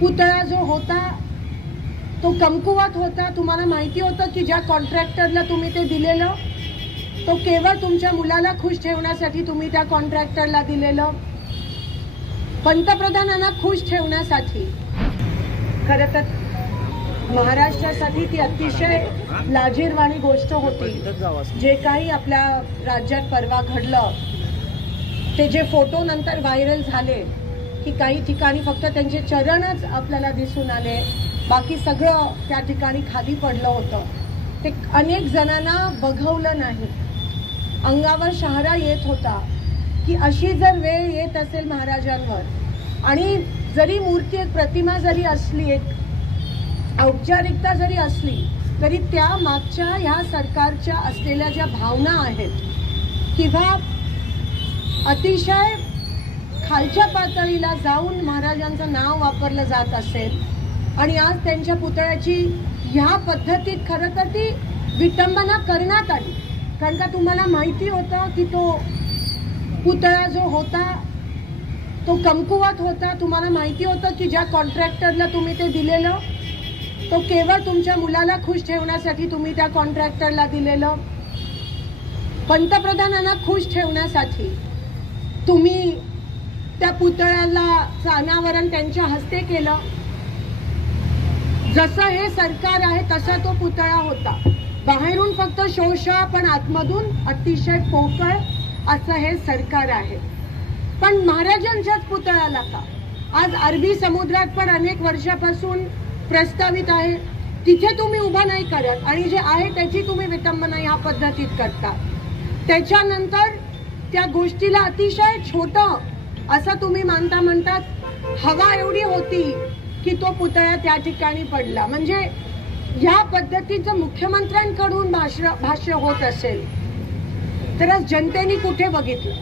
पुतळा जो होता तो कमकुवत होता। तुम्हाला माहिती होतं की ज्या कॉन्ट्रॅक्टरला तुम्ही ते दिलेलं तो केवळ तुमच्या मुलाला खुश ठेवण्यासाठी तुम्ही त्या कॉन्ट्रॅक्टरला दिलेलं, पंतप्रधानांना खुश ठेवण्यासाठी। खरं तर महाराष्ट्रासाठी ती अतिशय लाजिरवाणी गोष्ट होती जे काही आपल्या राज्यात परवा घडलं। ते जे फोटो नंतर व्हायरल झाले की काही ठिकाणी फक्त त्यांचे चरणच आपल्याला दिसून आले, बाकी सगळं त्या ठिकाणी खाली पडलं होतं। ते अनेक जणांना बघवलं नाही, अंगावर शहारा येत होता की अशी जर वेळ येत असेल महाराजांवर आणि जरी मूर्ती एक प्रतिमा जरी असली, एक औपचारिकता जरी असली तरी त्या मागच्या ह्या सरकारच्या असलेल्या ज्या भावना आहेत किंवा अतिशय खालच्या पातळीला जाऊन महाराजांचं नाव वापरलं जात असेल आणि आज त्यांच्या पुतळ्याची ह्या पद्धतीत खरं तर ती विटंबना करण्यात आली। कारण का तुम्हाला माहिती होतं की तो पुतळा जो होता तो कमकुवत होता। तुम्हाला माहिती होतं की ज्या कॉन्ट्रॅक्टरला तुम्ही ते दिलेलं तो केवळ तुमच्या मुलाला खुश ठेवण्यासाठी तुम्ही त्या कॉन्ट्रॅक्टरला दिलेलं, पंतप्रधानांना खुश ठेवण्यासाठी तुम्ही त्या पुतळ्याला अनावरण त्यांच्या हस्ते केलं। जसं हे सरकार आहे तसा तो पुतळा होता, बाहेरून फक्त शोषा पण आतमधून अतिशय पोकळ असं हे सरकार आहे। पण महाराजांच्याच पुतळ्याला का आज अरबी समुद्रात पण अनेक वर्षापासून प्रस्तावित आहे, तिथे तुम्ही उभा नाही करत आणि जे आहे त्याची तुम्ही विटंबना ह्या पद्धतीत करता। त्याच्यानंतर त्या गोष्टीला अतिशय छोटं असं तुम्ही म्हणतात हवा एवढी होती की तो पुतळा त्या ठिकाणी पडला। म्हणजे या पद्धतीचं मुख्यमंत्र्यांकडून भाष्य होत असेल तर जनतेने कुठे बघितलं?